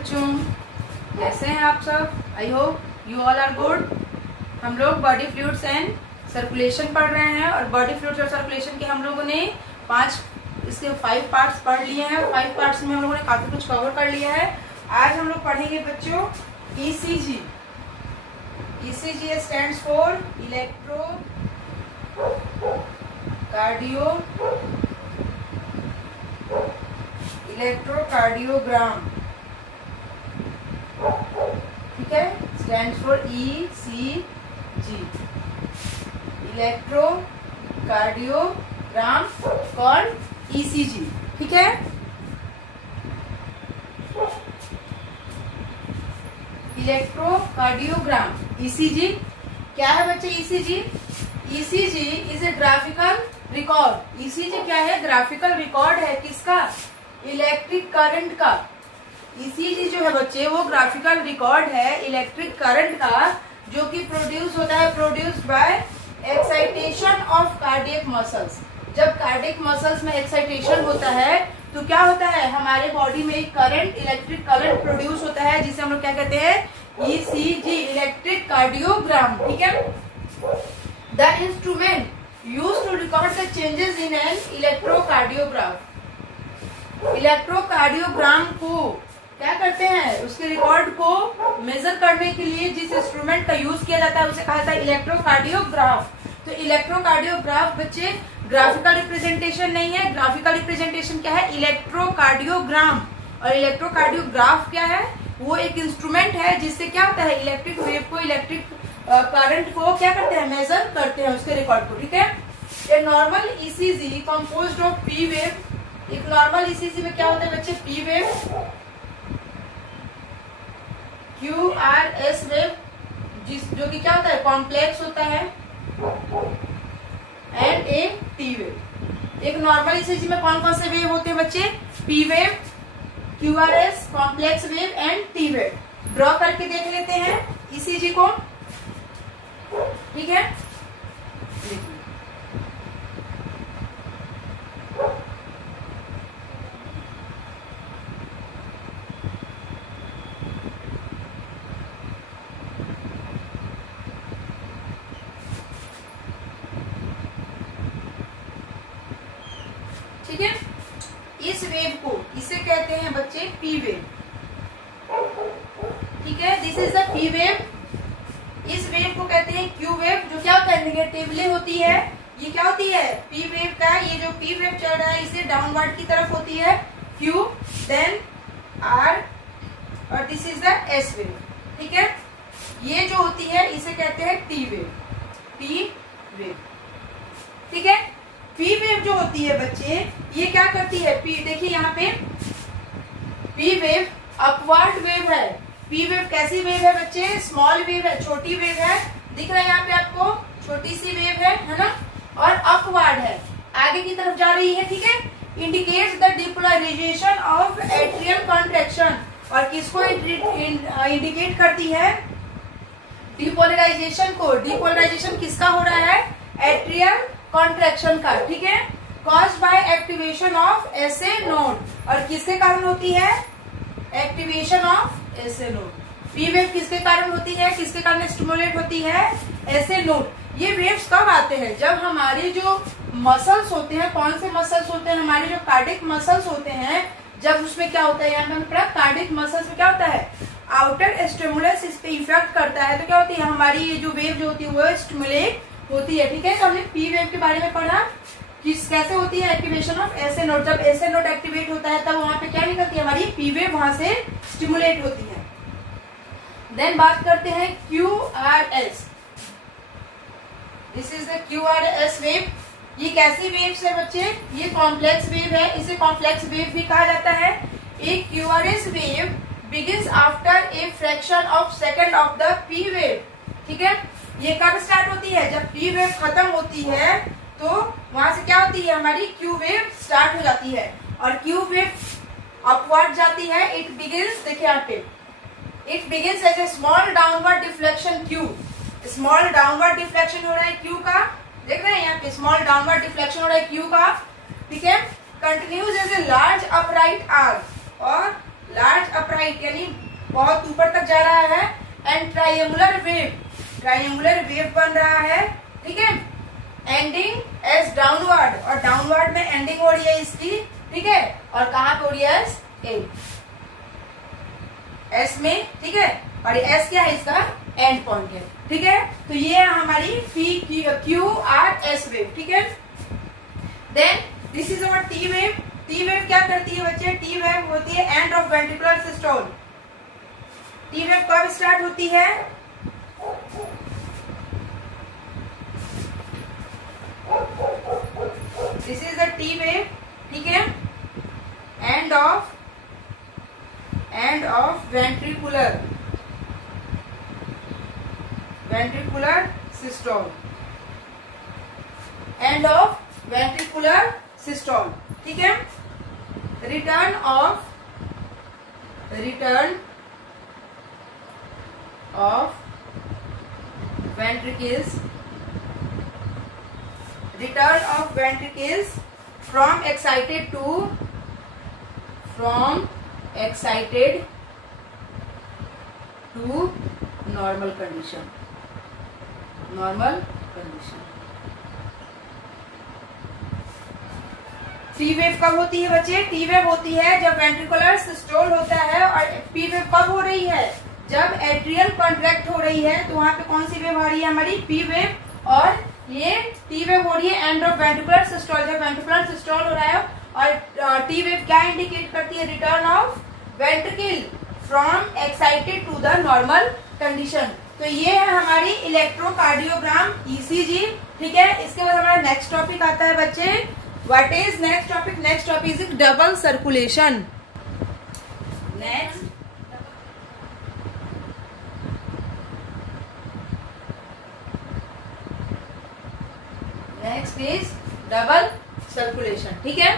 बच्चों, कैसे हैं आप सब? I hope you all are good. हम लोग बॉडी फ्लूइड्स एंड सर्कुलेशन पढ़ रहे हैं और बॉडी फ्लूइड्स और सर्कुलेशन के हम लोगों ने 5 पार्ट्स पढ़ लिए हैं। 5 पार्ट्स में हम लोगों ने काफी कुछ कवर कर लिया है। आज हम लोग पढ़ेंगे बच्चों ECG। ECG stands for electrocardiogram, ठीक है। Stands for ECG, electrocardiogram called ECG, ठीक है। इलेक्ट्रोकार्डियोग्राम ECG क्या है बच्चे? ECG is a graphical record. ECG क्या है? ग्राफिकल रिकॉर्ड है किसका? इलेक्ट्रिक करंट का। ECG जो है बच्चे वो ग्राफिकल रिकॉर्ड है इलेक्ट्रिक करंट का, जो कि प्रोड्यूस होता है produced by excitation of cardiac muscles. जब कार्डियक मसल्स में एक्साइटेशन होता है तो क्या होता है, हमारे बॉडी में एक करंट, इलेक्ट्रिक करंट प्रोड्यूस होता है, जिसे हम लोग क्या कहते हैं? ECG, इलेक्ट्रिक कार्डियोग्राम, ठीक है। The instrument used to record the changes in an electrocardiograph. Electrocardiogram को क्या करते हैं? उसके रिकॉर्ड को मेजर करने के लिए जिस इंस्ट्रूमेंट का यूज किया जाता है उसे कहा जाता है इलेक्ट्रोकार्डियोग्राफ। तो इलेक्ट्रोकार्डियोग्राफ बच्चे ग्राफिकल रिप्रेजेंटेशन नहीं है। ग्राफिकल रिप्रेजेंटेशन क्या है? इलेक्ट्रोकार्डियोग्राम। और इलेक्ट्रोकार्डियोग्राफ क्या है? वो एक इंस्ट्रूमेंट है जिससे क्या होता है, इलेक्ट्रिक वेव को, इलेक्ट्रिक करंट को क्या करते हैं? मेजर करते हैं उसके रिकॉर्ड को, ठीक है। A normal ECG composed of P wave. एक नॉर्मल ECG में क्या होता है बच्चे? P वेव, QRS वेव, जो कि क्या होता है? कॉम्प्लेक्स होता है, एंड ए T वेव। एक नॉर्मल ECG में कौन कौन से वेव होते हैं बच्चे? P wave, QRS, complex wave and T wave. Draw करके देख लेते हैं ECG को, ठीक है। ठीक है, इस वेव को इसे कहते हैं बच्चे P वेव, ठीक है। This is the P wave. इस वेव को कहते हैं Q वेव, जो क्या होता है? निगेटिवली होती है। ये क्या होती है? P वेव का ये जो P वेव चल रहा है इसे डाउनवर्ड की तरफ होती है Q, देन R, और this is the S wave, ठीक है। ये जो होती है इसे कहते हैं T वेव, P वेव, ठीक है। P वेव जो होती है बच्चे ये क्या करती है? देखिए यहाँ पे P वेव अपवर्ड वेव है। P वेव कैसी वेव है बच्चे? स्मॉल वेव है, छोटी वेव है। दिख रहा है यहाँ पे आपको? छोटी सी वेव है ना, और अपवर्ड है, आगे की तरफ जा रही है, ठीक है। Indicates the depolarisation of atrial contraction. और किसको इंडिकेट करती है? डिपोलराइजेशन को। डिपोलराइजेशन किसका हो रहा है? एट्रियल कॉन्ट्रैक्शन का, ठीक है। Caused by activation of SA node. और किसके कारण होती है? Activation of SA node. P wave किसके कारण होती है? किसके कारण स्टिमुलेट होती है? SA node. ये वेव्स कब आते हैं? जब हमारे जो मसल्स होते हैं, कौन से मसल्स होते हैं? हमारे जो कार्डिक मसल्स होते हैं, जब उसमें क्या होता है, यहाँ पे हमने पढ़ा कार्डिक मसल्स में क्या होता है? आउटर स्टिमुलस इस पे इफेक्ट करता है, तो क्या होती है? हमारी ये जो वेव जो होती है वो स्टिमुलेट होती है, ठीक है। तो हमने P वेव के बारे में पढ़ा कि कैसे होती है एक्टिवेशन ऑफ SA नोड। जब SA नोड एक्टिवेट होता है तब वहां पे क्या निकलती है? हमारी P वेव वहां से स्टिमुलेट होती है। देन बात करते हैं QRS। This is the QRS wave. ये कैसी वेव्स है बच्चे? ये कॉम्प्लेक्स वेव है, इसे कॉम्प्लेक्स वेव भी कहा जाता है। एक QRS wave begins after a fraction of second of the P wave, ठीक है। ये कब स्टार्ट होती है? जब P वेव खत्म होती है तो वहां से क्या होती है? हमारी Q वेव स्टार्ट हो जाती है, और Q वेव अपवर्ड जाती है। इट बिगिंस, देखिए यहाँ पे, it begins as a small downward deflection Q। Small downward deflection हो रहा है Q का, देख रहे हैं यहाँ पे स्मॉल डाउनवर्ड डिफ्लेक्शन हो रहा है Q का, ठीक है। Continues as a large upright arc, और लार्ज अपराइट यानी बहुत ऊपर तक जा रहा है, एंड ट्रायंगुलर वेव बन रहा है, ठीक है, एंडिंग एज डाउनवर्ड, और डाउनवर्ड में एंडिंग हो रही है इसकी, ठीक है, और कहाँ पे हो रही है? एस में, ठीक है, और एस क्या है? इसका एंड पॉइंट है, ठीक है। तो ये है हमारी P Q R S wave, ठीक है। Then this is our T wave. T wave क्या करती है बच्चे? टी वेव होती है एंड ऑफ वेंट्रिकुलर सिस्टोल। टी वेव कब स्टार्ट होती है? This is the T wave, ठीक है, end of ventricular systole, end of ventricular systole, ठीक है। Return of ventricles from excited to normal condition. T wave कब होती है बच्चे? टी वेव होती है जब वेंट्रिकुलर सिस्टोल होता है, और पी वेव कब हो रही है? जब एट्रियल कॉन्ट्रैक्ट हो रही है, तो वहां पे कौन सी वेव आ रही है? हमारी पी वेव। और ये टी वेव हो रही है एंड ऑफ वेंट्रिकुलर सिस्टोल, जब वेंट्रिकुलर सिस्टोल हो रहा है। और टी वेव क्या इंडिकेट करती है? Return of ventricle from excited to the normal condition. तो ये है हमारी इलेक्ट्रोकार्डियोग्राम, ईसीजी, ठीक है। इसके बाद हमारा नेक्स्ट टॉपिक आता है बच्चे, what is next topic? Next topic is double circulation. Next is double circulation, ठीक है।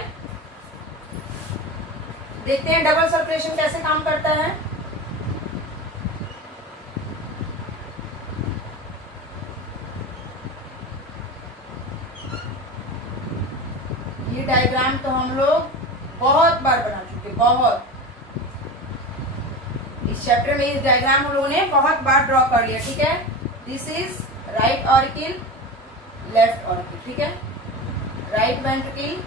देखते हैं डबल सर्कुलेशन कैसे काम करता है। ये डायग्राम तो हम लोग बहुत बार बना चुके, बहुत। इस चैप्टर में इस डायग्राम हम लोगों ने बहुत बार ड्रॉ कर लिया, ठीक है। This is right auricle, left auricle, ठीक है, राइट वेंट्रिकल,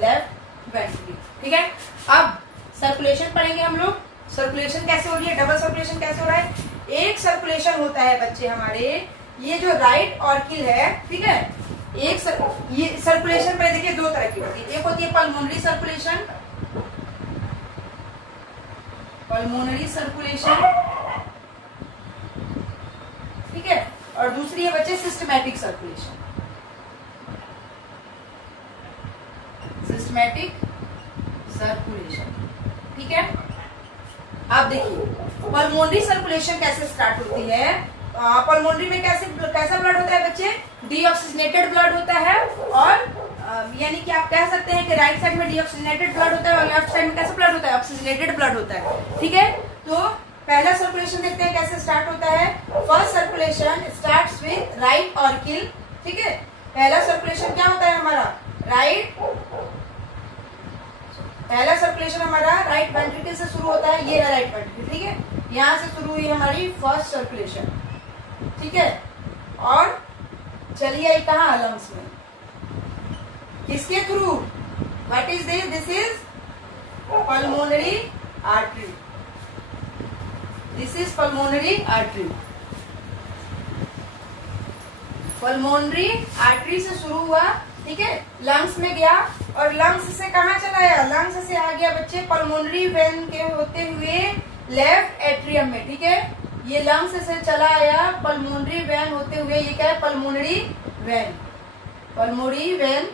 लेफ्ट वेंट्रिकल, ठीक है। अब सर्कुलेशन पढ़ेंगे हम लोग। सर्कुलेशन कैसे हो रही है? डबल सर्कुलेशन कैसे हो रहा है? एक सर्कुलेशन होता है बच्चे हमारे, ये जो राइट ऑरिकल है, ठीक है, ये सर्कुलेशन पे देखिए दो तरह की होती है। एक होती है पल्मोनरी सर्कुलेशन, ठीक है, और दूसरी है बच्चे सिस्टमैटिक सर्कुलेशन। ठीक है। अब देखिए पल्मोनरी सर्कुलेशन कैसे स्टार्ट होती है। पल्मोनरी में कैसा ब्लड होता है बच्चे? डीऑक्सीजनेटेड ब्लड होता है, और यानी कि आप कह सकते हैं कि राइट साइड में डीऑक्सीजनेटेड ब्लड होता है और लेफ्ट साइड में कैसा ब्लड होता है? ऑक्सीजनेटेड ब्लड होता है, ठीक है। तो पहला सर्कुलेशन देखते हैं कैसे स्टार्ट होता है। First circulation starts with right auricle, ठीक है। पहला सर्कुलेशन क्या होता है हमारा? पहला सर्कुलेशन हमारा राइट वेंट्रिकल से शुरू होता है, ये है राइट वेंट्रिकल, ठीक है। यहाँ से शुरू हुई हमारी फर्स्ट सर्कुलेशन, ठीक है, और चलिए आई कहाँ? लंग्स में। किसके through? What is this? This is pulmonary artery, this is pulmonary artery. Pulmonary artery से शुरू हुआ, ठीक है, लंग्स में गया, और लंग्स से कहाँ चला गया? लंग्स से आ गया बच्चे पल्मोनरी वेन के होते हुए लेफ्ट एट्रियम में, ठीक है। ये लंग्स से चला आया पल्मोनरी वेन होते हुए, ये क्या है? Pulmonary vein.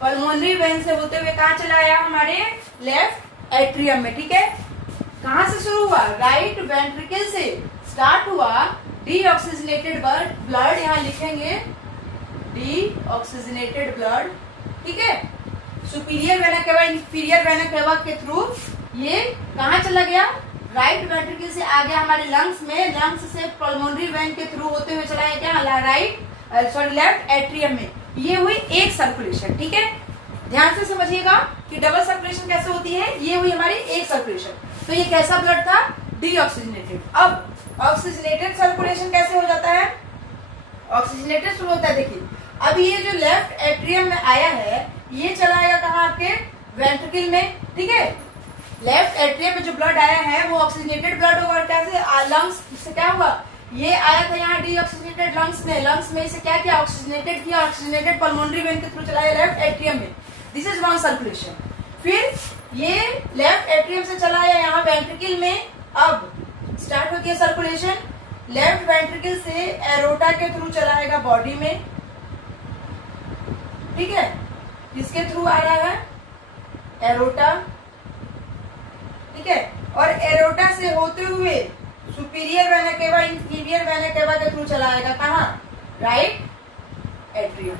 पल्मोनरी वेन से होते हुए कहाँ चला आया? हमारे लेफ्ट एट्रियम में, ठीक है। कहाँ से शुरू हुआ? राइट वेंट्रिकल से स्टार्ट हुआ। डीऑक्सीजनेटेड ब्लड यहाँ लिखेंगे, डीऑक्सीजनेटेड ब्लड, ठीक है। Superior vena cava, inferior vena केवा के थ्रू ये कहाँ चला गया? राइट वेंट्रिकल से आ गया हमारे लंग्स में, लंग्स से पल्मोनरी वेन के थ्रू होते हुए चला गया क्या? लेफ्ट एट्रियम में। ये हुई एक सर्कुलेशन, ठीक है। ध्यान से समझिएगा कि डबल सर्कुलेशन कैसे होती है। ये हुई हमारी एक सर्कुलेशन। तो ये कैसा ब्लड था? डीऑक्सीजनेटेड। अब ऑक्सीजनेटेड सर्कुलेशन कैसे हो जाता है? ऑक्सीजनेटेड शुरू होता है। देखिए अब ये जो लेफ्ट एट्रियम में आया है ये चला आएगा कहाँ? आपके वेंट्रिकल में, ठीक है। लेफ्ट एट्रियम में जो ब्लड आया है वो ऑक्सीजनेटेड ब्लड होगा। कैसे? लंग्स से क्या हुआ? ये आया था यहाँ डीऑक्सीजनेटेड लंग्स में इसे क्या किया? ऑक्सीजनेटेड किया। ऑक्सीजनेटेड पल्मोनरी वेन के थ्रू चलाया लेफ्ट एट्रियम में। This is one circulation. फिर ये लेफ्ट एट्रियम से चला आया यहाँ वेंट्रिकल में। अब स्टार्ट होती है सर्कुलेशन। लेफ्ट वेंट्रिकल से एरोटा के थ्रू चलाएगा बॉडी में, ठीक है। किसके थ्रू आ रहा है? एरोटा, ठीक है। और एरोटा से होते हुए superior vena cava, inferior vena केवा के थ्रू चलाएगा कहाँ? Right atrium.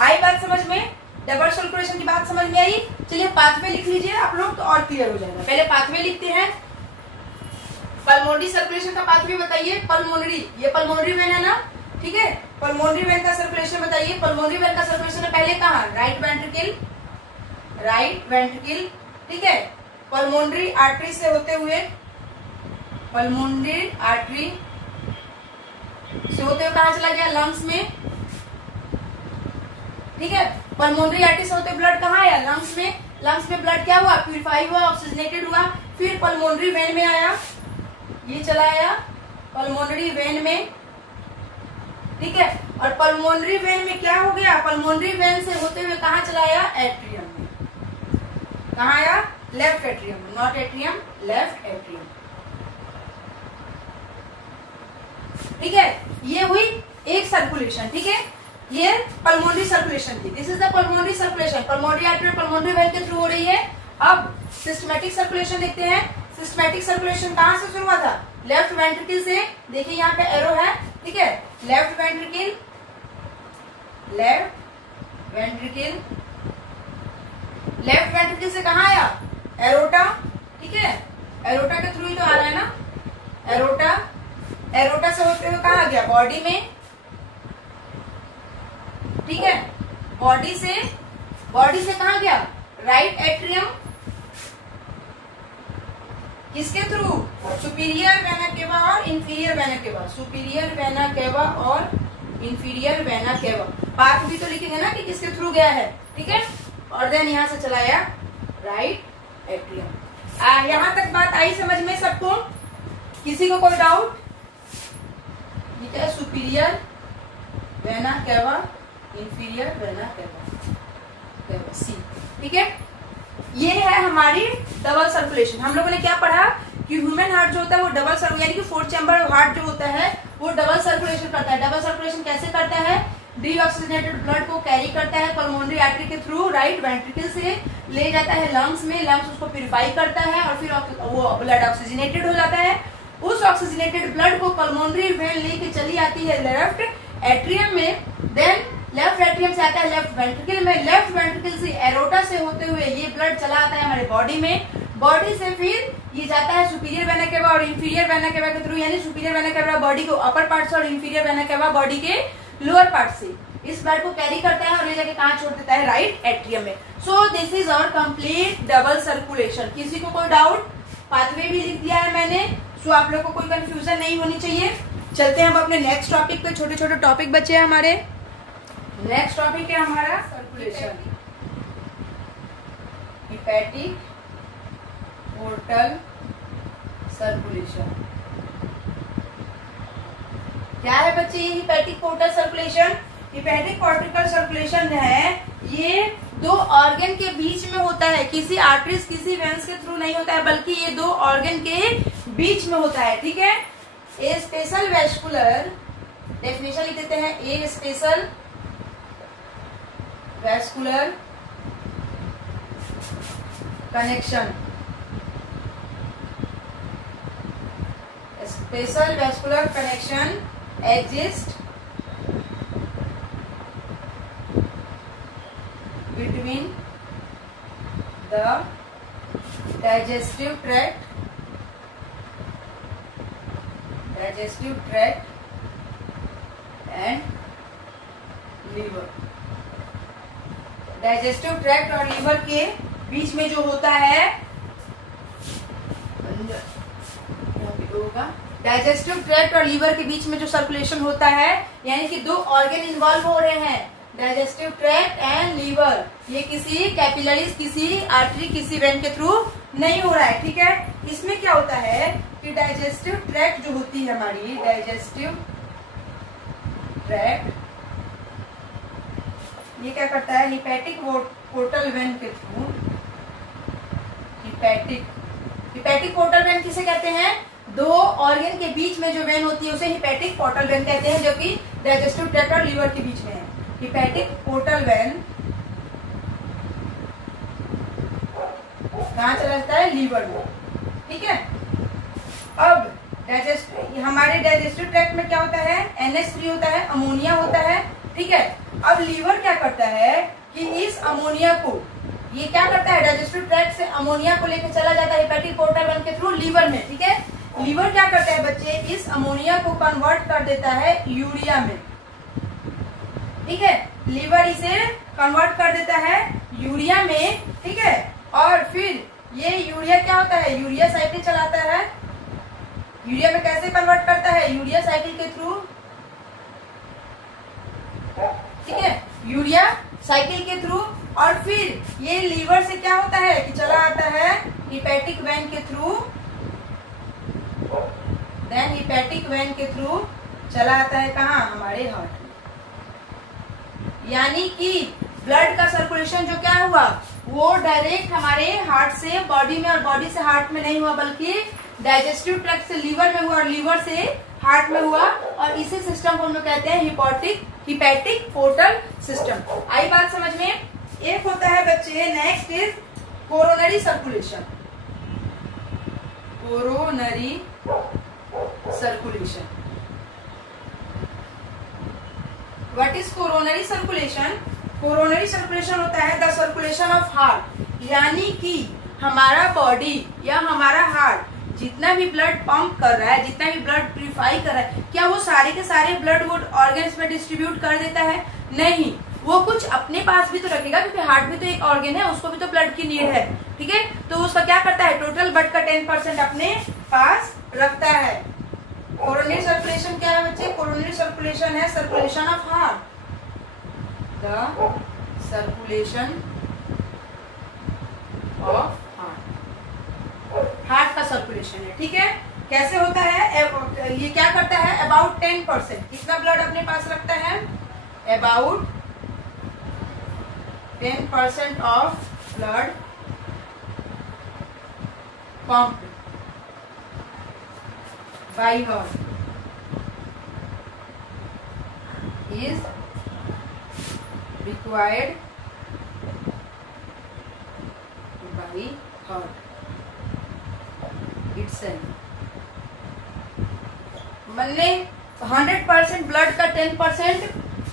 आई बात समझ में? डबल सर्कुलेशन की बात समझ में आई? चलिए पाथवे लिख लीजिए आप लोग तो और क्लियर हो जाएगा। पहले पाथवे लिखते हैं। पल्मोनरी सर्कुलेशन का पाथवे बताइए। पल्मोनरी, ये पल्मोनरी वेन है ना, ठीक है। पल्मोनरी वेन का सर्कुलेशन बताइए। पल्मोनरी वेन का सर्कुलेशन है पहले कहाँ? राइट वेंट्रिकल, ठीक है। पल्मोनरी आर्टरी से होते हुए, पल्मोनरी आर्टरी से होते हुए कहाँ चला गया? लंग्स में, ठीक है। पल्मोनरी आर्टरी से होते ब्लड कहाँ आया? लंग्स में। लंग्स में ब्लड क्या हुआ? प्यूरिफाई हुआ, ऑक्सीजनेटेड हुआ। फिर पल्मोनरी वेन में आया, ये चला आया पल्मोनरी वेन में, ठीक है। और पल्मोनरी वेन में क्या हो गया? पल्मोनरी वेन से होते हुए कहाँ चला आया? एट्रियम में। कहाँ आया? Left atrium, not atrium, left atrium, ठीक है। ये हुई एक सर्कुलेशन, ठीक है। ये पल्मोनरी सर्कुलेशन थी। This is the pulmonary circulation. Pulmonary artery pulmonary vein के थ्रू हो रही है। अब सिस्टमैटिक सर्कुलेशन देखते हैं। सिस्टमैटिक सर्कुलेशन कहाँ से शुरू हुआ था? लेफ्ट वेंट्रिकल से। देखिए यहाँ पे एरो है, ठीक है। लेफ्ट वेंट्रिकल, लेफ्ट वेंट्रिकल से कहाँ आया? एरोटा, ठीक है। एरोटा के थ्रू ही तो आ रहा है ना, एरोटा से होते हुए कहाँ आ गया? बॉडी में, ठीक है। बॉडी से कहाँ गया? Right atrium. किसके थ्रू? सुपीरियर वेना केवा और इंफीरियर वेना केवा। सुपीरियर वेना केवा और इंफीरियर वेना केवा। पाथ भी तो लिखेंगे ना कि किसके थ्रू गया है, ठीक है। और देन यहां से चलाया राइट एट्रियम। यहां तक बात आई समझ में सबको? किसी को कोई डाउट? ठीक है। Superior vena cava, inferior vena cava, see, ठीक है। ये है हमारी डबल सर्कुलेशन। हम लोगों ने क्या पढ़ा कि ह्यूमन हार्ट जो होता है वो डबल सर्कुलेशन, यानी कि फोर्थ चैम्बर हार्ट जो होता है वो डबल सर्कुलेशन करता है। डबल सर्कुलेशन कैसे करता है? डीऑक्सीजनेटेड ब्लड को कैरी करता है पल्मोनरी आर्टरी के थ्रू, राइट वेंट्रिकल से ले जाता है लंग्स में। लंग्स उसको प्यूरिफाई करता है और फिर वो ब्लड ऑक्सीजनेटेड हो जाता है। उस ऑक्सीजनेटेड ब्लड को पल्मोनरी वेन लेके चली आती है लेफ्ट एट्रियम में। देन लेफ्ट एट्रियम से आता है लेफ्ट वेंट्रिकल में। लेफ्ट वेंट्रिकल से एरोटा से होते हुए ये ब्लड चला आता है हमारे बॉडी में। बॉडी से फिर ये जाता है सुपीरियर वेना केवा और इंफीरियर वेना केवा के थ्रू, यानी सुपीरियर वेना केवा बॉडी को अपर पार्ट से और इंफीरियर वेना केवा बॉडी के लोअर पार्ट से इस ब्लड को कैरी करता है और ले जाके कहाँ छोड़ देता है? राइट एट्रियम में। So this is our complete double circulation. किसी को कोई डाउट? पाथवे भी लिख दिया है मैंने, सो आप लोग को कोई कंफ्यूजन नहीं होनी चाहिए। चलते हैं हम अपने नेक्स्ट टॉपिक पे। छोटे छोटे टॉपिक बचे हैं हमारे। नेक्स्ट टॉपिक है हमारा सर्कुलेशन, हिपैटिक पोर्टल सर्कुलेशन। क्या है बच्चे ये hepatic portal circulation? Hepatic portal circulation है ये दो ऑर्गन के बीच में होता है, किसी आर्टरीज किसी वेन्स के थ्रू नहीं होता है, बल्कि ये दो ऑर्गन के बीच में होता है, ठीक है। ए स्पेशल वैस्कुलर, डेफिनेशन लिख देते हैं, a special vascular connection, special vascular connection exist between the digestive tract and liver। Digestive tract और लीवर के बीच में जो होता है होगा डाइजेस्टिव ट्रैक्ट और लीवर के बीच में जो सर्कुलेशन होता है, यानी कि दो ऑर्गन इन्वॉल्व हो रहे हैं, डाइजेस्टिव ट्रैक्ट एंड लीवर, ये किसी कैपिलरीज, किसी आर्टरी, किसी वेन के थ्रू नहीं हो रहा है। ठीक है, इसमें क्या होता है कि डाइजेस्टिव ट्रैक्ट जो होती है हमारी, डाइजेस्टिव ट्रैक्ट ये क्या करता है, हिपैटिक पोर्टल वेन के थ्रू, हिपैटिक पोर्टल वेन किसे कहते हैं, दो ऑर्गन के बीच में जो वेन होती है उसे हिपैटिक पोर्टल वेन कहते हैं, जो कि डाइजेस्टिव ट्रैक्ट और लीवर के बीच में है। हिपैटिक पोर्टल वेन कहाँ चला जाता है, लीवर में। ठीक है, अब हमारे डाइजेस्टिव ट्रैक्ट में क्या होता है, NH3 होता है, अमोनिया होता है। ठीक है, अब लीवर क्या करता है कि इस अमोनिया को, ये क्या करता है, डाइजेस्टिव ट्रैक्ट से अमोनिया को लेकर चला जाता है हिपैटिक पोर्टल वेन के थ्रू लीवर में। ठीक है, लीवर क्या करता है बच्चे, इस अमोनिया को कन्वर्ट कर देता है यूरिया में। ठीक है, लीवर इसे कन्वर्ट कर देता है यूरिया में। ठीक है, और फिर ये यूरिया क्या होता है, यूरिया साइकिल चलाता है। यूरिया में कैसे कन्वर्ट करता है, यूरिया साइकिल के थ्रू। ठीक है, यूरिया साइकिल के थ्रू, और फिर ये लीवर से क्या होता है कि चला आता है हिपैटिक वेन के थ्रू, देन हिपैटिक वेन के थ्रू चला आता है कहाँ, हमारे हार्ट में। यानी कि ब्लड का सर्कुलेशन जो क्या हुआ, वो डायरेक्ट हमारे हार्ट से बॉडी में और बॉडी से हार्ट में नहीं हुआ, बल्कि डाइजेस्टिव ट्रैक्ट से लीवर में हुआ और लीवर से हार्ट में हुआ, और इसी सिस्टम को हम लोग कहते हैं हिपैटिक पोर्टल सिस्टम। आई बात समझ में। एक होता है बच्चे, next is coronary circulation. Coronary circulation, what is coronary circulation? Coronary circulation होता है द सर्कुलेशन ऑफ हार्ट, यानी कि हमारा बॉडी या हमारा हार्ट जितना भी ब्लड पंप कर रहा है, जितना भी ब्लड प्यूरिफाई कर रहा है, क्या वो सारे के सारे ब्लड वो ऑर्गन्स में डिस्ट्रीब्यूट कर देता है? नहीं, वो कुछ अपने पास भी तो रखेगा, क्योंकि हार्ट भी तो एक ऑर्गन है, उसको भी तो ब्लड की नीड है। ठीक है, तो उसका क्या करता है, टोटल ब्लड का 10% अपने पास रखता है। कोरोनरी सर्कुलेशन क्या है बच्चे? कोरोनरी सर्कुलेशन है circulation of heart, the circulation of heart का सर्कुलेशन है। ठीक है, कैसे होता है, ये क्या करता है, अबाउट 10%, कितना ब्लड अपने पास रखता है, about 10% of blood pumped by heart is required by heart itself। मैंने 100% ब्लड का 10%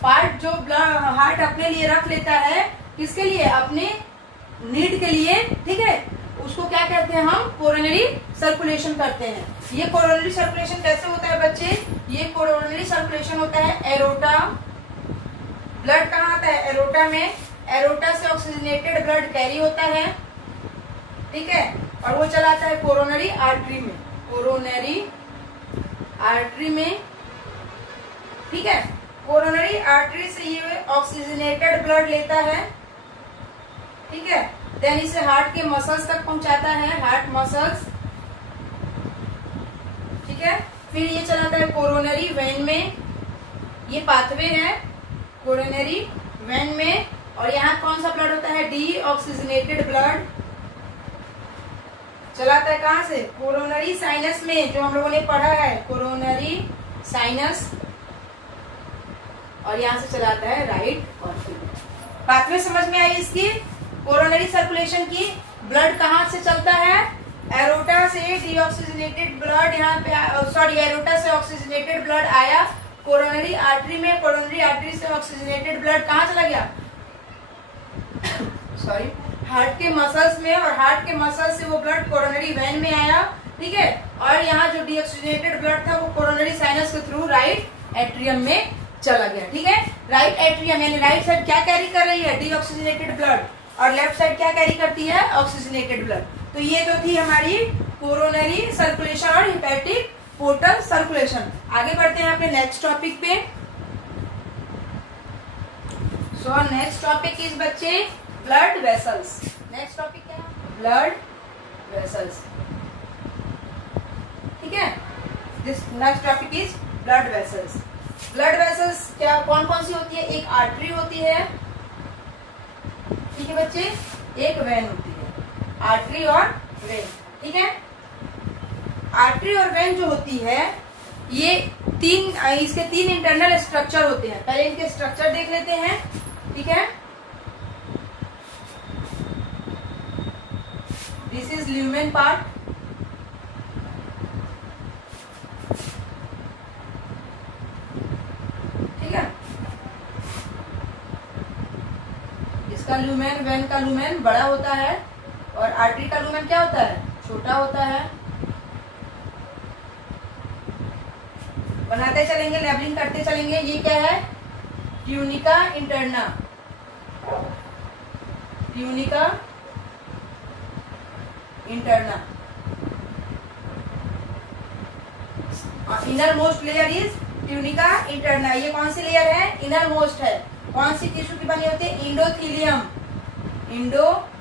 पार्ट जो ब्लड हार्ट अपने लिए रख लेता है, किसके लिए, अपने नीड के लिए। ठीक है, उसको क्या कहते हैं हम, कोरोनरी सर्कुलेशन करते हैं। ये कोरोनरी सर्कुलेशन कैसे होता है बच्चे, ये कोरोनरी सर्कुलेशन होता है एरोटा, ब्लड कहाँ आता है, एरोटा में, एरोटा से ऑक्सीजनेटेड ब्लड कैरी होता है। ठीक है, और वो चलाता है कोरोनरी आर्टरी में, कोरोनरी आर्टरी में। ठीक है, कोरोनरी आर्टरी से ये ऑक्सीजनेटेड ब्लड लेता है। ठीक है, देन इसे हार्ट के मसल्स तक पहुंचाता है, हार्ट मसल्स। ठीक है, फिर ये चलाता है कोरोनरी वेन में, ये पाथवे है कोरोनरी वेन में, और यहाँ कौन सा ब्लड होता है, डी ऑक्सीजनेटेड ब्लड चलाता है कहाँ से, कोरोनरी साइनस में, जो हम लोगों ने पढ़ा है कोरोनरी साइनस, और यहाँ से चलाता है राइट और पाथवे। समझ में आई इसकी कोरोनरी सर्कुलेशन की। ब्लड कहाँ से चलता है, एरोटा से डीऑक्सीजनेटेड ब्लड यहाँ पे, सॉरी एरोटा से ऑक्सीजनेटेड ब्लड आया कोरोनरी आर्टरी में, कोरोनरी आर्टरी से ऑक्सीजनेटेड ब्लड कहाँ चला गया, सॉरी हार्ट के मसल्स में, और हार्ट के मसल्स से वो ब्लड कोरोनरी वेन में आया। ठीक है, और यहाँ जो डीऑक्सीजनेटेड ब्लड था वो कोरोनरी साइनस के थ्रू राइट एट्रियम में चला गया। ठीक है, राइट एट्रियम यानी राइट साइड क्या कैरी कर रही है, डीऑक्सीजनेटेड ब्लड, और लेफ्ट साइड क्या कैरी करती है, ऑक्सीजनेटेड ब्लड। तो ये तो थी हमारी कोरोनरी सर्कुलेशन और हेपेटिक पोर्टल सर्कुलेशन। आगे बढ़ते हैं अपने नेक्स्ट टॉपिक पे। सो नेक्स्ट टॉपिक इज बच्चे ब्लड वेसल्स। नेक्स्ट टॉपिक क्या है? Blood vessels. ठीक है, this next topic is blood vessels. Blood vessels क्या कौन कौन सी होती है? एक आर्टरी होती है, ठीक है बच्चे, एक वेन होती है, आर्टरी और वेन। ठीक है, आर्टरी और वेन जो होती है ये इसके तीन इंटरनल स्ट्रक्चर होते हैं। पहले इनके स्ट्रक्चर देख लेते हैं। ठीक है, दिस इज ल्यूमेन पार्ट, ठीक है, इसका लूमेन, वेन का लूमेन बड़ा होता है और आर्टरी का लूमेन क्या होता है? छोटा होता है। बनाते चलेंगे, लेबलिंग करते चलेंगे। ये क्या है? Tunica interna, tunica interna. Inner most layer is tunica interna. ये कौन सी लेयर है? इनर मोस्ट है। कौन सी टिश्यू की बनी होती है? इंडोथीलियम, इंडोथीलियम,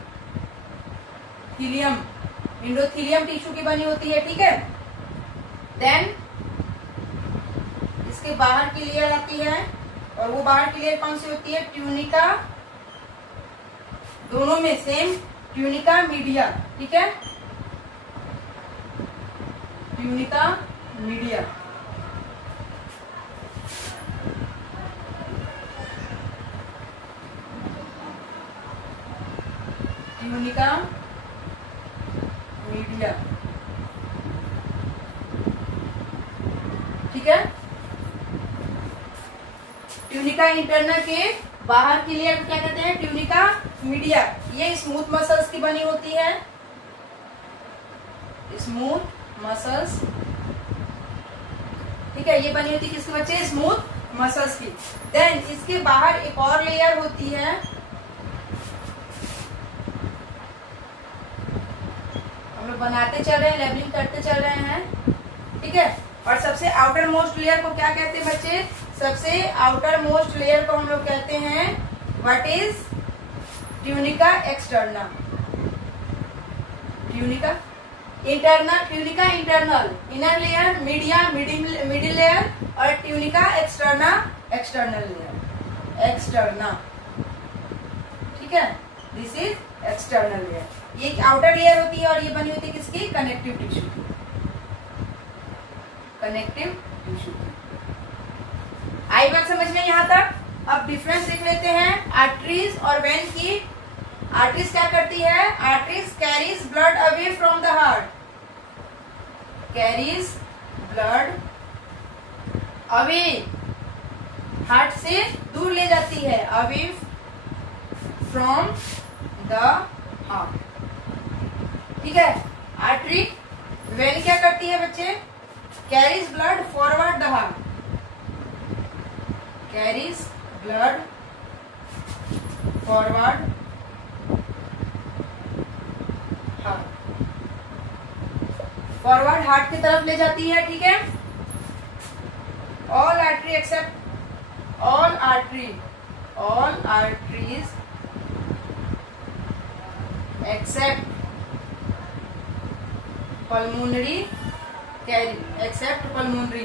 इंडोथीलियम टिश्यू की बनी होती है। ठीक है, देन इसके बाहर की लेयर आती है और वो बाहर की लेयर कौन सी होती है? ट्यूनिका, दोनों में सेम, ट्यूनिका मीडिया। ठीक है, ट्यूनिका मीडिया। ट्यूनिका मीडिया, ठीक है। ट्यूनिका इंटरना के बाहर की लेयर को क्या कहते हैं? Tunica media. ये स्मूथ मसल्स की बनी होती है, स्मूथ मसल्स। ठीक है, ये बनी होती है किसके बच्चे? स्मूथ मसल्स की। देन इसके बाहर एक और लेयर होती है, हम लोग बनाते चल रहे हैं, लेबलिंग करते चल रहे हैं। ठीक है, और सबसे आउटर मोस्ट लेयर को क्या कहते हैं बच्चे? सबसे आउटर मोस्ट लेयर को हम लोग कहते हैं what is? Tunica externa, tunica internal, tunica internal, inner layer, media, middle layer, और tunica externa, external layer, externa. ठीक है, दिस इज एक्सटर्नल लेयर। ये आउटर लेयर होती है और ये बनी होती है किसकी? कनेक्टिव टिश्यू की, कनेक्टिव टिश्यू। आई बात समझ में यहाँ तक? अब डिफरेंस देख लेते हैं आर्टरीज और वेन की। आर्टरीज क्या करती है? Arteries carries blood away from the heart, carries blood away, heart से दूर ले जाती है, अवे फ्रॉम द हार्ट। ठीक है, आर्टरी। वेन क्या करती है बच्चे? Carries blood forward the heart, carries blood forward heart, forward heart की तरफ ले जाती है। ठीक है, all artery except, all artery, all arteries except pulmonary carry, except pulmonary,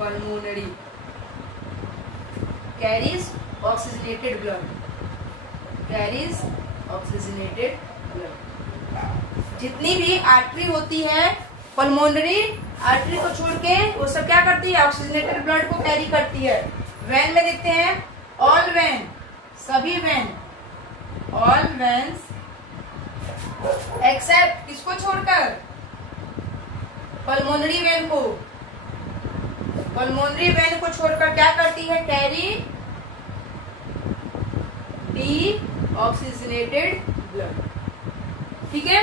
pulmonary carries oxygenated blood, carries oxygenated blood. जितनी भी आर्टरी होती है पल्मोनरी आर्टरी को छोड़ के वो सब क्या करती है? ऑक्सीजनेटेड ब्लड को कैरी करती है। वेन में देखते हैं ऑल वेन, सभी वेन, ऑल वेन्स एक्सेप्ट किसको छोड़कर? पल्मोनरी वेन को, पल्मोनरी वेन को छोड़कर क्या करती है? Carry D oxygenated blood. ठीक है,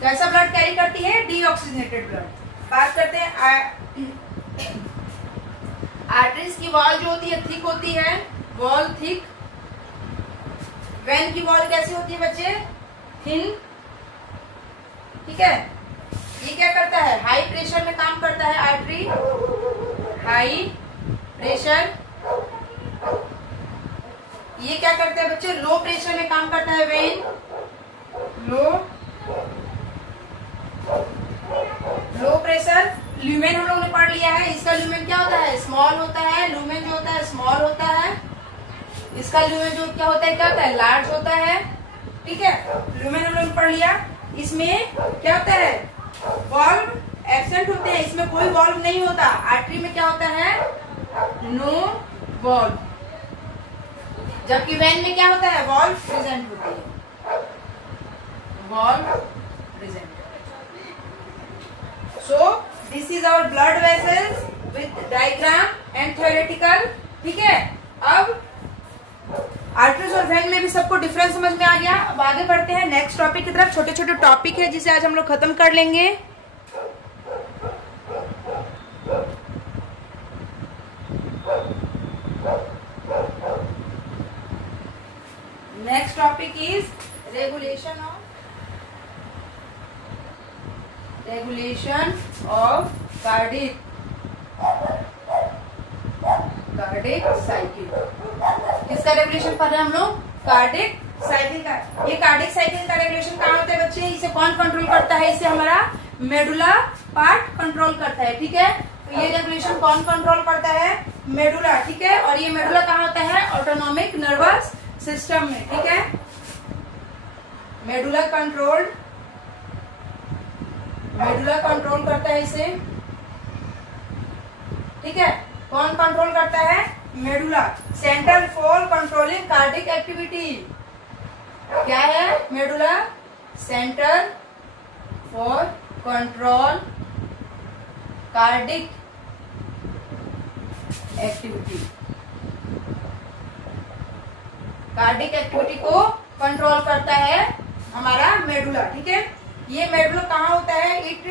कैसा ब्लड कैरी करती है? D oxygenated blood. बात करते हैं आर्टरीज की वॉल जो होती है थिक होती है, वॉल थिक। वेन की वॉल कैसी होती है बच्चे? थिन। ठीक है। ये क्या करता है, हाई प्रेशर में काम करता है आर्टरी, हाई प्रेशर। ये क्या करता है बच्चे, लो प्रेशर में काम करता है वेन, लो प्रेशर। ल्यूमेन हम लोगों ने पढ़ लिया है, इसका ल्यूमेन क्या होता है, स्मॉल होता है। ल्यूमेन जो होता है स्मॉल होता है, इसका ल्यूमेन जो क्या होता है लार्ज होता है, ठीक है। ल्यूमेन हम लोगों ने पढ़ लिया। इसमें क्या होता है, वॉल्व एब्सेंट होते हैं, इसमें कोई वॉल्व नहीं होता। आर्टरी में क्या होता है, नो वॉल्व, जबकि वेन में क्या होता है, वॉल्व प्रेजेंट होती है, valve present. So this is our blood vessels with diagram and theoretical, ठीक है। अब आर्टरीज और वेन में भी सबको डिफरेंस समझ में आ गया। अब आगे बढ़ते हैं नेक्स्ट टॉपिक की तरफ। छोटे छोटे टॉपिक है जिसे आज हम लोग खत्म कर लेंगे। Next topic is regulation of cardiac cycle. किसका रेगुलेशन पढ़ रहे हैं हम लोग, कार्डिक साइकिल का। ये कार्डिक साइकिल का रेगुलेशन कहाँ होता है बच्चे, इसे कौन कंट्रोल करता है, इसे हमारा मेडुला पार्ट कंट्रोल करता है, ठीक है। तो ये रेगुलेशन कौन कंट्रोल करता है, मेडुला, ठीक है। और ये मेडुला कहाँ होता है, ऑटोनॉमिक नर्वस सिस्टम में, ठीक है। मेडुला कंट्रोल करता है इसे, ठीक है। कौन कंट्रोल करता है, medulla, centre for controlling cardiac activity. क्या है medulla, centre for control cardiac activity. Cardiac activity को कंट्रोल करता है हमारा मेडुला, ठीक है। ये मेडुला कहाँ होता है, इट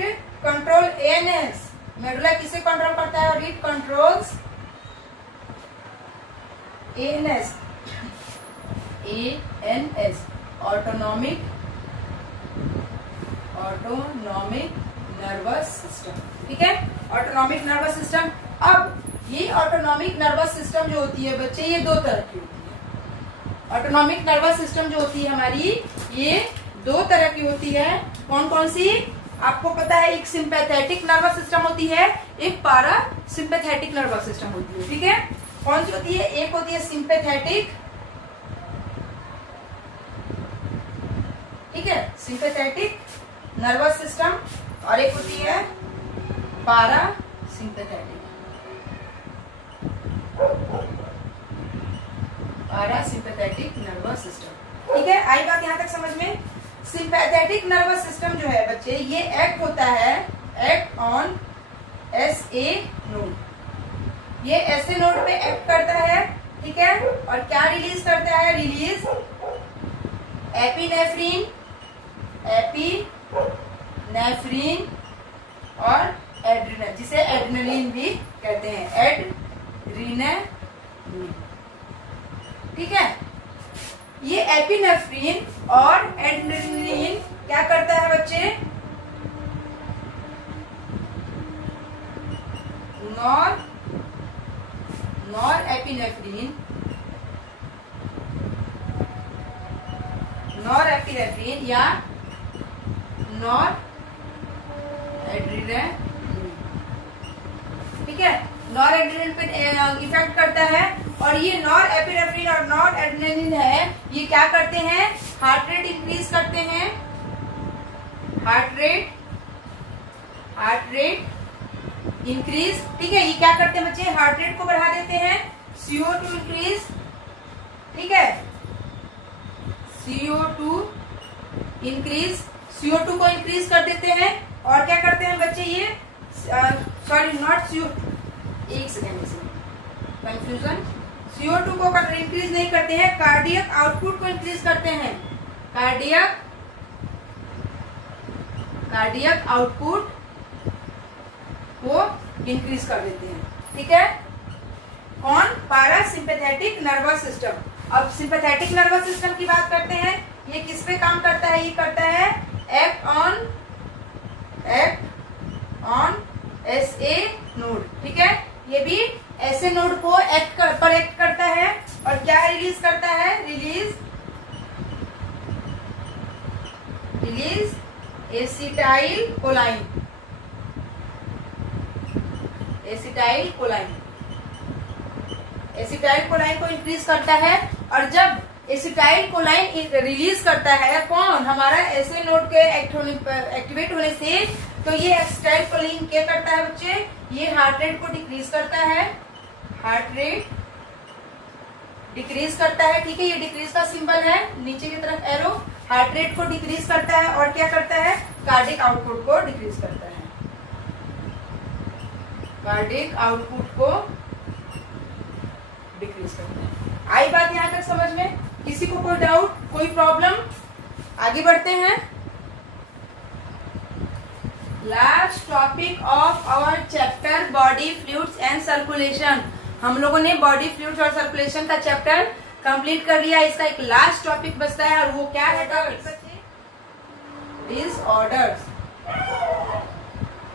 कंट्रोल एएनएस। मेडुला किसे कंट्रोल करता है, और it controls ANS, autonomic nervous system, ठीक है। Autonomic nervous system. अब ये ऑटोनॉमिक नर्वस सिस्टम जो होती है बच्चे, ये दो तरह की होती है। ऑटोनॉमिक नर्वस सिस्टम जो होती है हमारी, ये दो तरह की होती है। कौन कौन सी, आपको पता है, एक सिंपैथेटिक नर्वस सिस्टम होती है, एक पारा सिंपैथेटिक नर्वस सिस्टम होती है, ठीक है। कौन सी होती है, एक होती है सिंपैथेटिक, ठीक है, सिंपैथेटिक नर्वस सिस्टम, और एक होती है पारा सिंपैथेटिक नर्वस सिस्टम, ठीक है। आई बात यहां तक समझ में। सिंपैथेटिक नर्वस सिस्टम जो है बच्चे, ये एक्ट होता है, एक्ट ऑन एसए नोड। ये एसए नोड पे एक्ट करता है, ठीक है। और क्या रिलीज करता है, रिलीज एपिनेफ्रीन और एड्रिनल, जिसे एड्रेनलिन भी कहते हैं, एड्रिनलिन, ठीक है। ये एपिनेफ्रीन और एड्रेनलिन क्या करता है बच्चे, नॉर एपिनेफ्रीन या नॉर एड्रेनलिन, ठीक है। नॉर एड्रेनलिन पे इफेक्ट करता है। और ये नॉर एपिनेफ्रीन और नॉर एड्रेनलिन है, ये क्या करते हैं, हार्ट रेट इंक्रीज करते हैं, हार्ट रेट इंक्रीज, ठीक है। ये क्या करते हैं बच्चे, हार्ट रेट को बढ़ा देते हैं। CO2 इंक्रीज, ठीक है, CO2 को इंक्रीज कर देते हैं। और क्या करते हैं बच्चे, ये कंफ्यूजन, CO2 को इंक्रीज नहीं करते हैं, कार्डियक आउटपुट को इंक्रीज करते हैं, कार्डियक आउटपुट को इंक्रीज कर देते हैं, ठीक है। कौन, पारासिम्पैथेटिक नर्वस सिस्टम। अब सिंपैथेटिक नर्वस सिस्टम की बात करते हैं। ये किस पे काम करता है, ये करता है act on act on SA node, ठीक है। ये भी SA नोड को एक्ट करता है और क्या रिलीज करता है, रिलीज एसिटाइल कोलाइन, एसिटाइल कोलाइन को इंक्रीज करता है। और जब एसिटाइल कोलाइन रिलीज करता है कौन, हमारा SA नोड के एक्टिवेट होने से, तो ये एसिटाइल कोलाइन क्या करता है बच्चे, ये हार्ट रेट को डिक्रीज करता है, हार्ट रेट डिक्रीज करता है, ठीक है। ये डिक्रीज का सिंबल है, नीचे की तरफ एरो, हार्ट रेट को डिक्रीज करता है और क्या करता है, कार्डिक आउटपुट को डिक्रीज करता है, कार्डिक आउटपुट को डिक्रीज करता है। आई बात यहां तक समझ में, किसी को कोई डाउट, कोई प्रॉब्लम? आगे बढ़ते हैं। Last topic of our chapter body fluids and circulation. हम लोगों ने बॉडी फ्लूइड्स और सर्कुलेशन का चैप्टर कंप्लीट कर लिया। इसका एक लास्ट टॉपिक बचता है और वो क्या है, disorders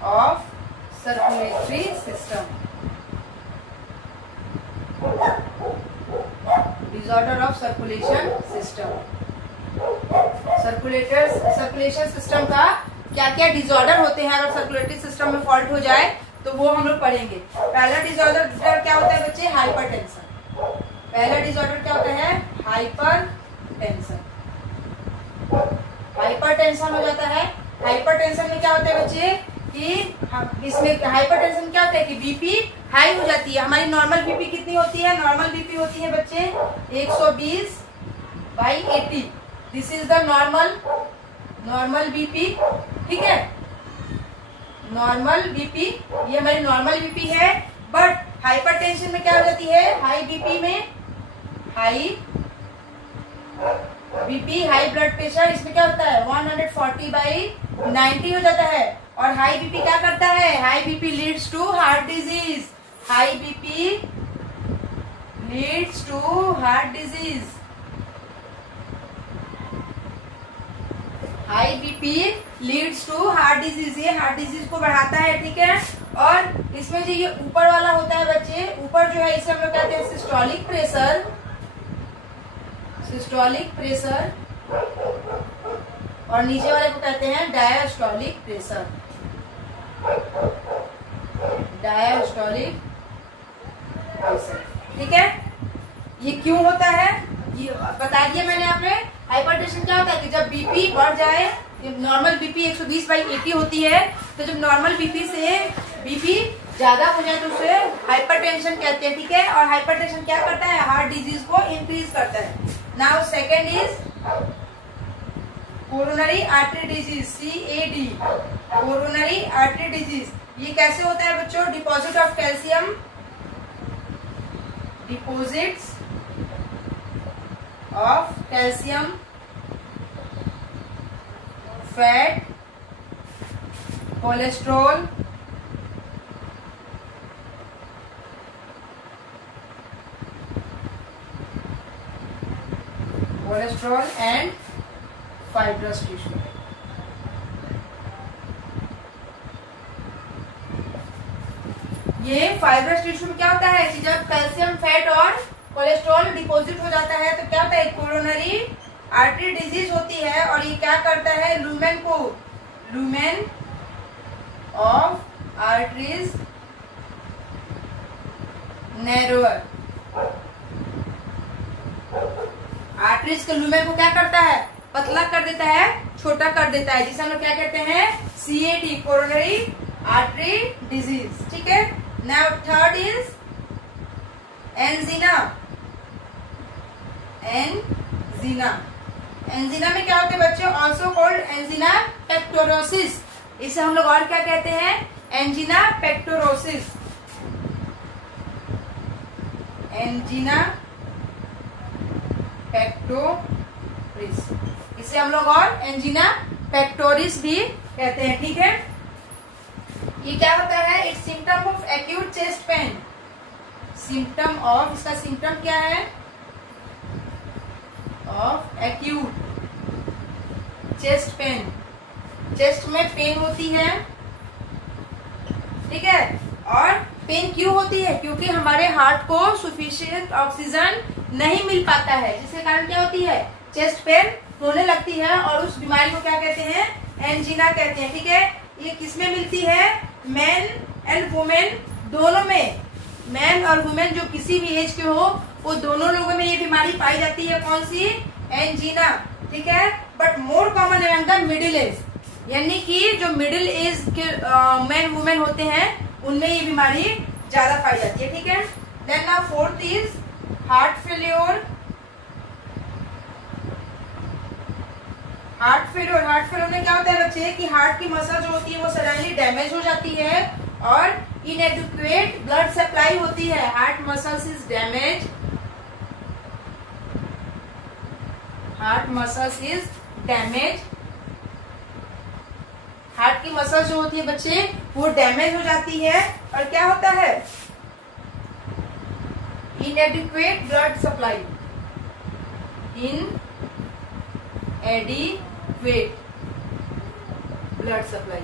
of circulatory system, disorder of circulation system. Circulation system का क्या क्या डिसऑर्डर होते हैं, अगर सर्कुलेटरी सिस्टम में फॉल्ट हो जाए तो वो हम लोग पढ़ेंगे। पहला डिसऑर्डर क्या होता है बच्चे, हाइपरटेंशन। पहला डिसऑर्डर क्या होता है, हाइपरटेंशन। हाइपरटेंशन हो जाता है। हाइपरटेंशन में क्या होता है बच्चे कि इसमें हाइपरटेंशन क्या होता है कि बीपी हाई हो जाती है। हमारी नॉर्मल बीपी कितनी होती है, नॉर्मल बीपी होती है बच्चे 120/80। This is the normal BP, ठीक है। नॉर्मल बीपी, ये हमारी नॉर्मल बीपी है। बट हाइपरटेंशन में क्या हो जाती है, हाई बीपी में, high BP, high blood pressure, इसमें क्या होता है 140/90 हो जाता है। और हाई बीपी क्या करता है, high BP leads to heart disease, high BP leads to heart disease, high BP leads to heart disease, ये हार्ट डिजीज को बढ़ाता है, ठीक है। और इसमें जो ये ऊपर वाला होता है बच्चे, ऊपर जो है इसे हम लोग कहते हैं सिस्टोलिक प्रेशर, सिस्टोलिक प्रेशर, और नीचे वाले को कहते हैं डायस्टोलिक प्रेशर, डायस्टोलिक प्रेशर, ठीक है। ये क्यों होता है, ये बता दिया मैंने आपने। हाइपरटेंशन क्या होता है कि जब बीपी बढ़ जाए, नॉर्मल बीपी 120/80 होती है, तो जब नॉर्मल बीपी से बीपी ज्यादा हो जाए तो उसे हाइपरटेंशन कहते हैं, ठीक है। और हाइपरटेंशन क्या करता है, हार्ट डिजीज को इंक्रीज करता है। Now second is coronary artery disease, CAD, coronary artery disease. ये कैसे होता है बच्चों, deposit of calcium, deposits of calcium, fat, cholesterol, and fibrous tissue. ये फाइब्रस टिश्यू में क्या होता है कि जब कैल्शियम, फैट और कोलेस्ट्रॉल डिपॉजिट हो जाता है तो क्या होता है, कोरोनरी आर्टरी डिजीज होती है। और ये क्या करता है, लुमेन को, lumen of arteries narrower, arteries के लुमेन को क्या करता है, पतला कर देता है, छोटा कर देता है, जिसे हम लोग क्या कहते हैं, CAD, कोरोनरी आर्टरी डिजीज, ठीक है। नाउ थर्ड इज एंजीना, एंजीना, एंजीना में क्या होते हैं बच्चों, ऑल्सो कॉल्ड एंजीना पेक्टोरोसिस। इसे हम लोग और क्या कहते हैं, एंजीना पेक्टोरोसिस, एंजीना पेक्टोरिस, इसे हम लोग और एंजीना पेक्टोरिस भी कहते हैं, ठीक है। ये क्या होता है, it's symptom of acute chest pain, symptom of, इसका सिम्टम क्या है, of acute chest pain, chest में पेन होती है, ठीक है। और पेन क्यों होती है? क्योंकि हमारे हार्ट को सफिशिएंट ऑक्सीजन नहीं मिल पाता है, जिसके कारण क्या होती है, चेस्ट पेन होने लगती है। और उस बीमारी को क्या कहते हैं, एंजीना कहते हैं, ठीक है। ये किसमें मिलती है, मैन एंड वुमेन दोनों में। मैन और वुमेन जो किसी भी एज के हो, वो दोनों लोगों में ये बीमारी पाई जाती है। कौन सी, एंजीना, ठीक है। But more common among the middle age, यानी कि जो मिडिल एज के मैन वुमेन होते हैं उनमें ये बीमारी ज्यादा पाई जाती है, ठीक है। देन ना fourth is heart failure. Heart failure में क्या होता है बच्चे कि हार्ट की मसल जो होती है वो सडनली डैमेज हो जाती है और इनएडिक्वेट ब्लड सप्लाई होती है। Heart muscles is damage, heart muscles is damage. Heart की मसल जो होती है बच्चे वो डैमेज हो जाती है और क्या होता है, इनएडिक्वेट blood supply, इनएडिक्वेट blood supply,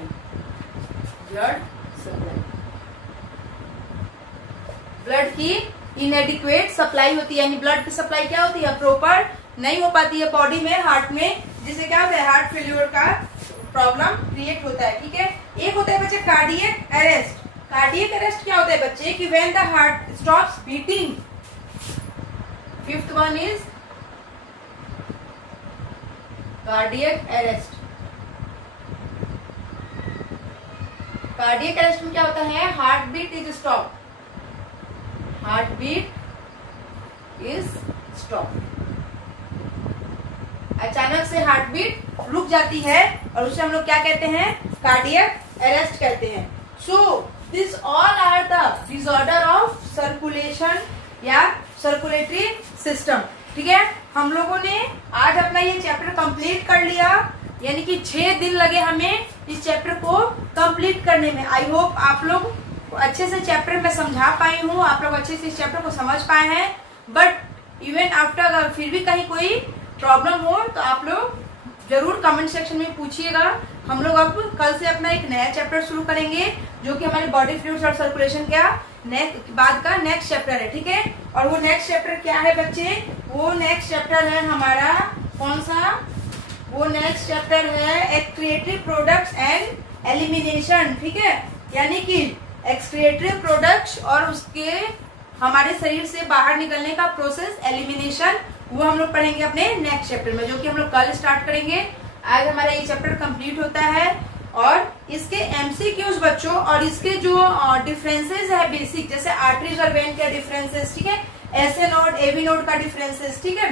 blood की इनएडिक्वेट सप्लाई होती है, यानी ब्लड की सप्लाई क्या होती है, प्रॉपर नहीं हो पाती है बॉडी में, हार्ट में, जिससे क्या होता है, हार्ट फेल्योर का प्रॉब्लम क्रिएट होता है, ठीक है। एक होता है बच्चे कार्डियक अरेस्ट। कार्डियक अरेस्ट क्या होता है बच्चे कि when the heart stops beating. Fifth one is cardiac arrest. Cardiac arrest में क्या होता है, heart beat is stop, heart beat is stop. अचानक से हार्ट बीट रुक जाती है और उसे हम लोग क्या कहते हैं, कार्डियक अरेस्ट कहते हैं। So this all are the disorder of circulation या सर्कुलेटरी सिस्टम, ठीक है। हम लोगों ने आज अपना ये चैप्टर कंप्लीट कर लिया, यानी कि 6 दिन लगे हमें इस चैप्टर को कंप्लीट करने में। आई होप आप लोग अच्छे से चैप्टर में समझा पाई हूँ, आप लोग अच्छे से इस चैप्टर को समझ पाए हैं। बट इवन आफ्टर अगर फिर भी कहीं कोई प्रॉब्लम हो तो आप लोग जरूर कमेंट सेक्शन में पूछिएगा। हम लोग अब कल से अपना एक नया चैप्टर शुरू करेंगे जो कि हमारे बॉडी फ्लूइड्स और सर्कुलेशन का बाद का नेक्स्ट चैप्टर है, ठीक है। और वो नेक्स्ट चैप्टर क्या है बच्चे, वो नेक्स्ट चैप्टर है हमारा कौन सा, वो नेक्स्ट चैप्टर है एक्सक्रीटरी प्रोडक्ट्स एंड एलिमिनेशन, ठीक है। यानी कि एक्सक्रीटरी प्रोडक्ट्स और उसके हमारे शरीर से बाहर निकलने का प्रोसेस एलिमिनेशन, वो हम लोग पढ़ेंगे अपने नेक्स्ट चैप्टर में, जो कि हम लोग कल स्टार्ट करेंगे। आज हमारा ये चैप्टर कंप्लीट होता है और इसके एमसीक्यूज बच्चों और इसके जो डिफरेंसेस है बेसिक, जैसे आर्टरीज और वेन के डिफरेंसेस, ठीक है, एसए नोड एवी नोड का डिफरेंसेस, ठीक है,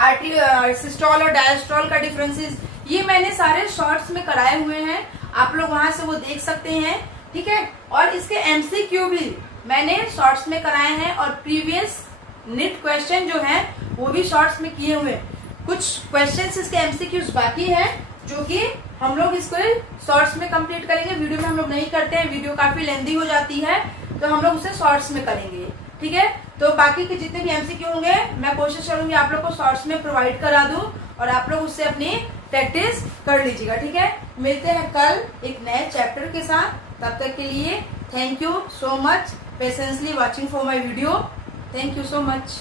आर्टरी सिस्टोल और डायस्टोल का डिफरेंसेस, ये मैंने सारे शॉर्ट्स में कराए हुए हैं, आप लोग वहां से वो देख सकते हैं, ठीक है। और इसके एमसीक्यू भी मैंने शॉर्ट्स में कराए हैं और प्रीवियस नीट क्वेश्चन जो है वो भी शॉर्ट्स में किए हुए। कुछ क्वेश्चंस इसके एमसीक्यूज बाकी है जो कि हम लोग इसको शॉर्ट्स में कंप्लीट करेंगे, वीडियो में हम लोग नहीं करते हैं, वीडियो काफी लेंदी हो जाती है, तो हम लोग उसे शॉर्ट्स में करेंगे, ठीक है। तो बाकी के जितने भी एमसीक्यू होंगे मैं कोशिश करूंगी आप लोग को शॉर्ट्स में प्रोवाइड करा दूं और आप लोग उससे अपनी प्रैक्टिस कर लीजिएगा, ठीक है। मिलते हैं कल एक नए चैप्टर के साथ, तब तक के लिए thank you so much patiently watching for my video. Thank you so much.